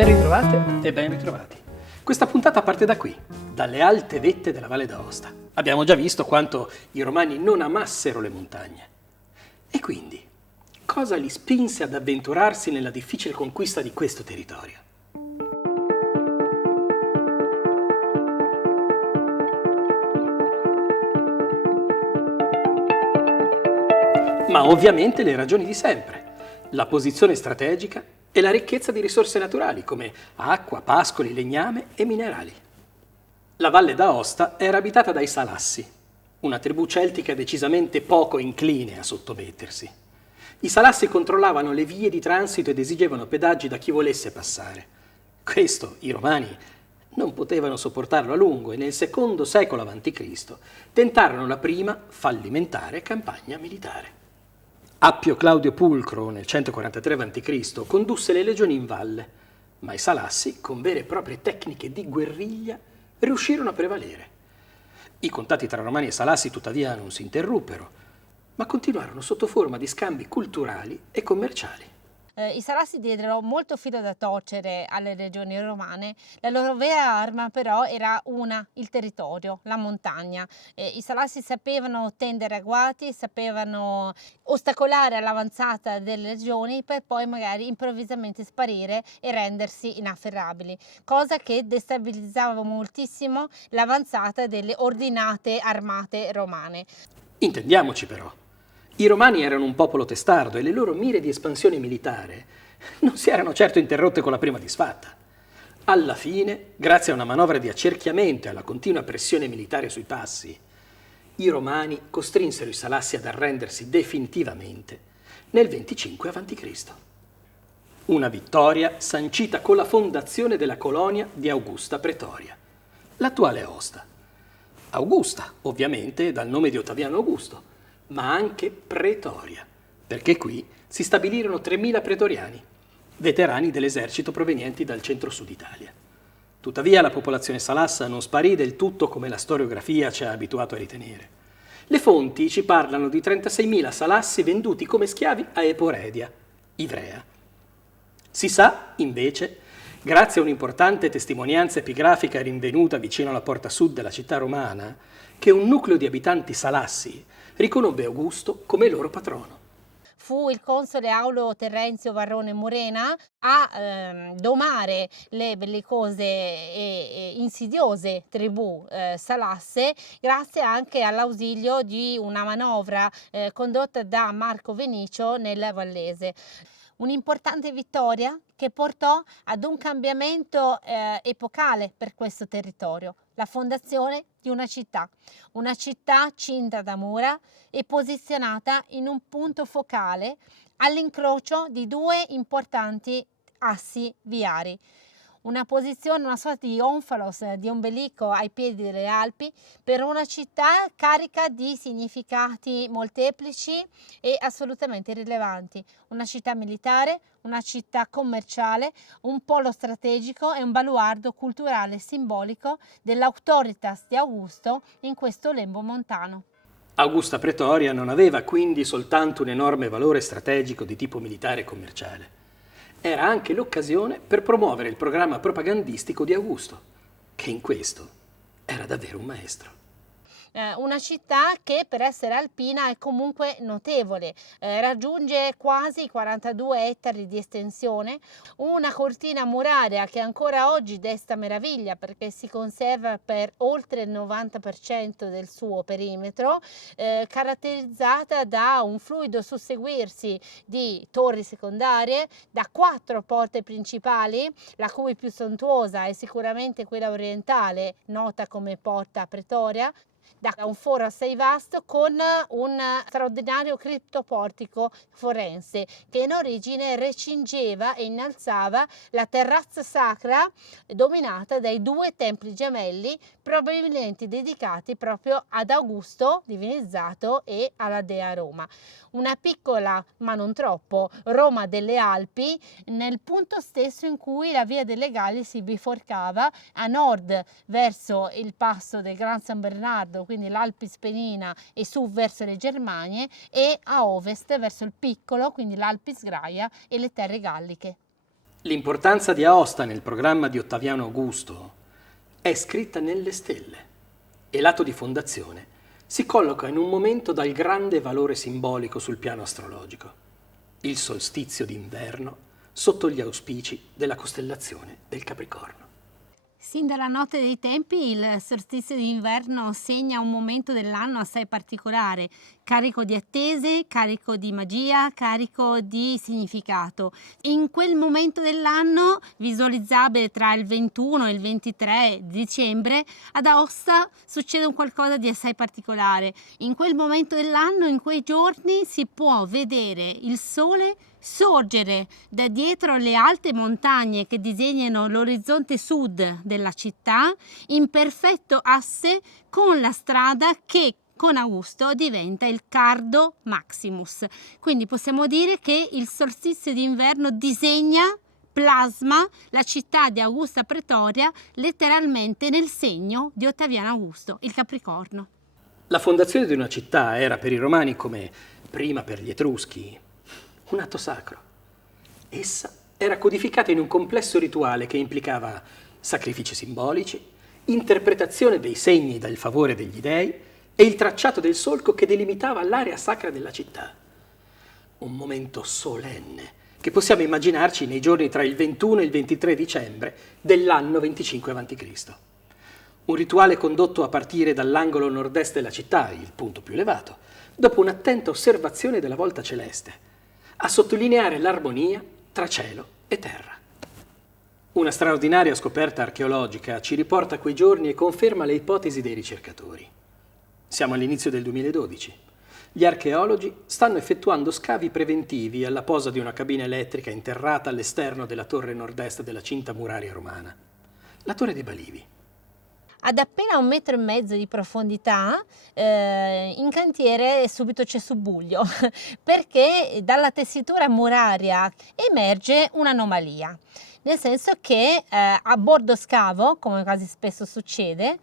Ben ritrovate e ben ritrovati. Questa puntata parte da qui, dalle alte vette della Valle d'Aosta. Abbiamo già visto quanto i romani non amassero le montagne. E quindi, cosa li spinse ad avventurarsi nella difficile conquista di questo territorio? Ma ovviamente le ragioni di sempre, la posizione strategica e la ricchezza di risorse naturali come acqua, pascoli, legname e minerali. La Valle d'Aosta era abitata dai Salassi, una tribù celtica decisamente poco incline a sottomettersi. I Salassi controllavano le vie di transito ed esigevano pedaggi da chi volesse passare. Questo i Romani non potevano sopportarlo a lungo e nel secondo secolo a.C. tentarono la prima fallimentare campagna militare. Appio Claudio Pulcro, nel 143 a.C., condusse le legioni in valle, ma i Salassi, con vere e proprie tecniche di guerriglia, riuscirono a prevalere. I contatti tra Romani e Salassi tuttavia non si interruppero, ma continuarono sotto forma di scambi culturali e commerciali. I Salassi diedero molto filo da torcere alle legioni romane. La loro vera arma però era il territorio, la montagna. I Salassi sapevano tendere agguati, sapevano ostacolare l'avanzata delle legioni per poi magari improvvisamente sparire e rendersi inafferrabili, cosa che destabilizzava moltissimo l'avanzata delle ordinate armate romane. Intendiamoci però, i Romani erano un popolo testardo e le loro mire di espansione militare non si erano certo interrotte con la prima disfatta. Alla fine, grazie a una manovra di accerchiamento e alla continua pressione militare sui passi, i Romani costrinsero i Salassi ad arrendersi definitivamente nel 25 a.C. Una vittoria sancita con la fondazione della colonia di Augusta Pretoria, l'attuale Aosta. Augusta, ovviamente, dal nome di Ottaviano Augusto, ma anche Pretoria, perché qui si stabilirono 3.000 pretoriani, veterani dell'esercito provenienti dal centro-sud Italia. Tuttavia la popolazione salassa non sparì del tutto come la storiografia ci ha abituato a ritenere. Le fonti ci parlano di 36.000 salassi venduti come schiavi a Eporedia, Ivrea. Si sa, invece, grazie a un'importante testimonianza epigrafica rinvenuta vicino alla porta sud della città romana, che un nucleo di abitanti salassi riconobbe Augusto come loro patrono. Fu il console Aulo Terenzio Varrone Murena a domare le bellicose e insidiose tribù salasse, grazie anche all'ausilio di una manovra condotta da Marco Venicio nel Vallese. Un'importante vittoria che portò ad un cambiamento epocale per questo territorio, la fondazione di una città cinta da mura e posizionata in un punto focale all'incrocio di due importanti assi viari. Una posizione, una sorta di onfalos, di ombelico ai piedi delle Alpi, per una città carica di significati molteplici e assolutamente rilevanti. Una città militare, una città commerciale, un polo strategico e un baluardo culturale e simbolico dell'autoritas di Augusto in questo lembo montano. Augusta Pretoria non aveva quindi soltanto un enorme valore strategico di tipo militare e commerciale. Era anche l'occasione per promuovere il programma propagandistico di Augusto, che in questo era davvero un maestro. Una città che per essere alpina è comunque notevole, raggiunge quasi 42 ettari di estensione, una cortina muraria che ancora oggi desta meraviglia perché si conserva per oltre il 90% del suo perimetro, caratterizzata da un fluido susseguirsi di torri secondarie, da 4 porte principali, la cui più sontuosa è sicuramente quella orientale, nota come Porta Pretoria, da un foro assai vasto con un straordinario criptoportico forense che in origine recingeva e innalzava la terrazza sacra dominata dai 2 templi gemelli probabilmente dedicati proprio ad Augusto divinizzato e alla dea Roma. Una piccola, ma non troppo, Roma delle Alpi nel punto stesso in cui la via delle Galli si biforcava a nord verso il passo del Gran San Bernardo, quindi l'Alpis Pennina e su verso le Germanie, e a ovest verso il Piccolo, quindi l'Alpis Graia e le terre galliche. L'importanza di Aosta nel programma di Ottaviano Augusto è scritta nelle stelle e l'atto di fondazione si colloca in un momento dal grande valore simbolico sul piano astrologico, il solstizio d'inverno sotto gli auspici della costellazione del Capricorno. Sin dalla notte dei tempi il solstizio d'inverno segna un momento dell'anno assai particolare, carico di attese, carico di magia, carico di significato. In quel momento dell'anno, visualizzabile tra il 21 e il 23 dicembre, ad Aosta succede un qualcosa di assai particolare. In quel momento dell'anno, in quei giorni, si può vedere il sole sorgere da dietro le alte montagne che disegnano l'orizzonte sud della città in perfetto asse con la strada che con Augusto diventa il Cardo Maximus. Quindi possiamo dire che il solstizio d'inverno disegna, plasma la città di Augusta Pretoria letteralmente nel segno di Ottaviano Augusto, il Capricorno. La fondazione di una città era per i Romani, come prima per gli Etruschi, un atto sacro. Essa era codificata in un complesso rituale che implicava sacrifici simbolici, interpretazione dei segni dal favore degli dei e il tracciato del solco che delimitava l'area sacra della città. Un momento solenne che possiamo immaginarci nei giorni tra il 21 e il 23 dicembre dell'anno 25 a.C. Un rituale condotto a partire dall'angolo nord-est della città, il punto più elevato, dopo un'attenta osservazione della volta celeste, a sottolineare l'armonia tra cielo e terra. Una straordinaria scoperta archeologica ci riporta a quei giorni e conferma le ipotesi dei ricercatori. Siamo all'inizio del 2012. Gli archeologi stanno effettuando scavi preventivi alla posa di una cabina elettrica interrata all'esterno della torre nord-est della cinta muraria romana, la Torre dei Balivi. Ad appena 1,5 metri di profondità in cantiere subito c'è subbuglio perché dalla tessitura muraria emerge un'anomalia. Nel senso che a bordo scavo, come quasi spesso succede,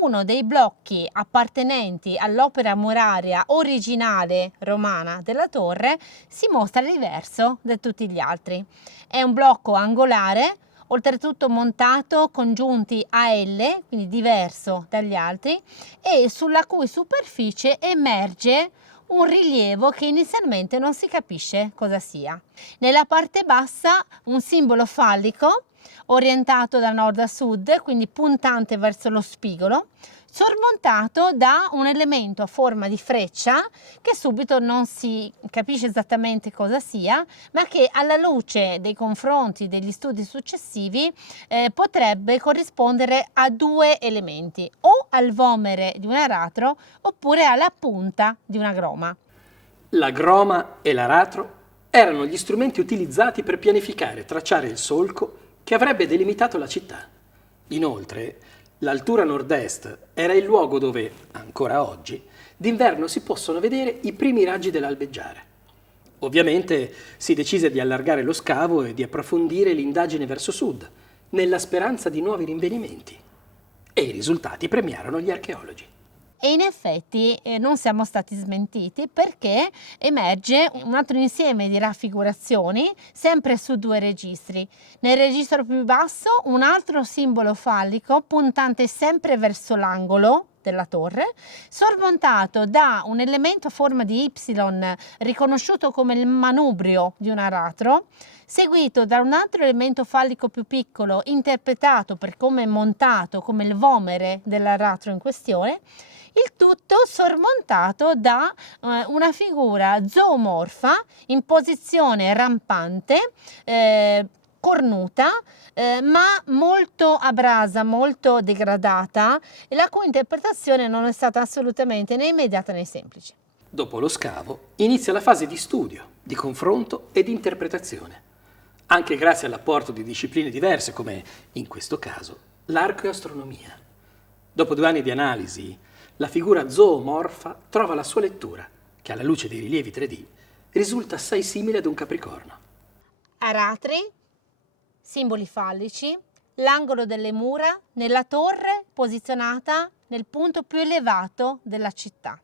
uno dei blocchi appartenenti all'opera muraria originale romana della torre si mostra diverso da tutti gli altri. È un blocco angolare, oltretutto montato con giunti a L, quindi diverso dagli altri, e sulla cui superficie emerge un rilievo che inizialmente non si capisce cosa sia. Nella parte bassa un simbolo fallico orientato da nord a sud, quindi puntante verso lo spigolo, sormontato da un elemento a forma di freccia che subito non si capisce esattamente cosa sia, ma che alla luce dei confronti degli studi successivi potrebbe corrispondere a due elementi, o al vomere di un aratro oppure alla punta di una groma. La groma e l'aratro erano gli strumenti utilizzati per pianificare e tracciare il solco che avrebbe delimitato la città. Inoltre, l'altura nord-est era il luogo dove, ancora oggi, d'inverno si possono vedere i primi raggi dell'albeggiare. Ovviamente si decise di allargare lo scavo e di approfondire l'indagine verso sud, nella speranza di nuovi rinvenimenti. E i risultati premiarono gli archeologi. E in effetti non siamo stati smentiti perché emerge un altro insieme di raffigurazioni sempre su due registri. Nel registro più basso un altro simbolo fallico puntante sempre verso l'angolo della torre, sormontato da un elemento a forma di Y riconosciuto come il manubrio di un aratro, seguito da un altro elemento fallico più piccolo interpretato per come è montato come il vomere dell'aratro in questione. Il tutto sormontato da una figura zoomorfa in posizione rampante, cornuta, ma molto abrasa, molto degradata, e la cui interpretazione non è stata assolutamente né immediata né semplice. Dopo lo scavo inizia la fase di studio, di confronto e di interpretazione, anche grazie all'apporto di discipline diverse come, in questo caso, l'archeoastronomia. Dopo 2 anni di analisi, la figura zoomorfa trova la sua lettura, che alla luce dei rilievi 3D risulta assai simile ad un capricorno. Aratri, simboli fallici, l'angolo delle mura nella torre posizionata nel punto più elevato della città.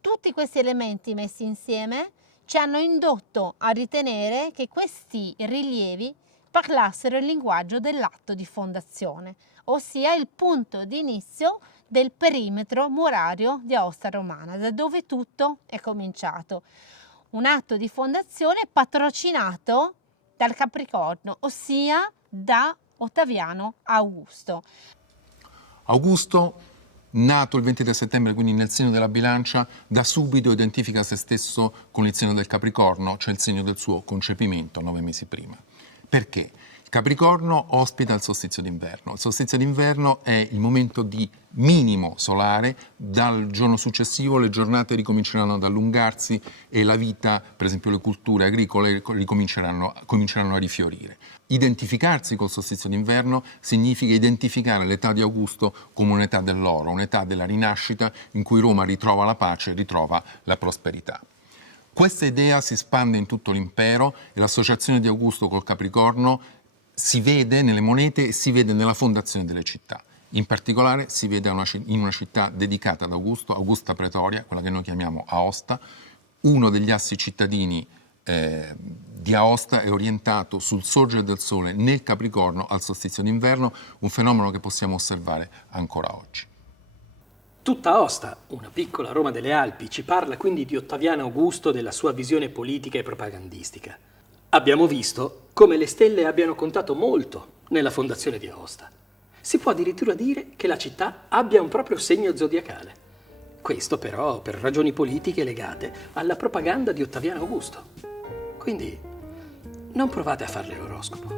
Tutti questi elementi messi insieme ci hanno indotto a ritenere che questi rilievi parlassero il linguaggio dell'atto di fondazione, ossia il punto di inizio del perimetro murario di Aosta Romana, da dove tutto è cominciato. Un atto di fondazione patrocinato dal Capricorno, ossia da Ottaviano Augusto. Augusto, nato il 23 settembre, quindi nel segno della bilancia, da subito identifica se stesso con il segno del Capricorno, cioè il segno del suo concepimento 9 mesi prima. Perché? Il Capricorno ospita il solstizio d'inverno. Il solstizio d'inverno è il momento di minimo solare. Dal giorno successivo le giornate ricominceranno ad allungarsi e la vita, per esempio le culture agricole, cominceranno a rifiorire. Identificarsi col solstizio d'inverno significa identificare l'età di Augusto come un'età dell'oro, un'età della rinascita in cui Roma ritrova la pace, ritrova la prosperità. Questa idea si espande in tutto l'impero e l'associazione di Augusto col Capricorno si vede nelle monete e si vede nella fondazione delle città. In particolare si vede in una città dedicata ad Augusto, Augusta Pretoria, quella che noi chiamiamo Aosta. Uno degli assi cittadini di Aosta è orientato sul sorgere del sole nel Capricorno al solstizio d'inverno, un fenomeno che possiamo osservare ancora oggi. Tutta Aosta, una piccola Roma delle Alpi, ci parla quindi di Ottaviano Augusto, della sua visione politica e propagandistica. Abbiamo visto come le stelle abbiano contato molto nella fondazione di Aosta. Si può addirittura dire che la città abbia un proprio segno zodiacale. Questo però per ragioni politiche legate alla propaganda di Ottaviano Augusto. Quindi non provate a farle l'oroscopo.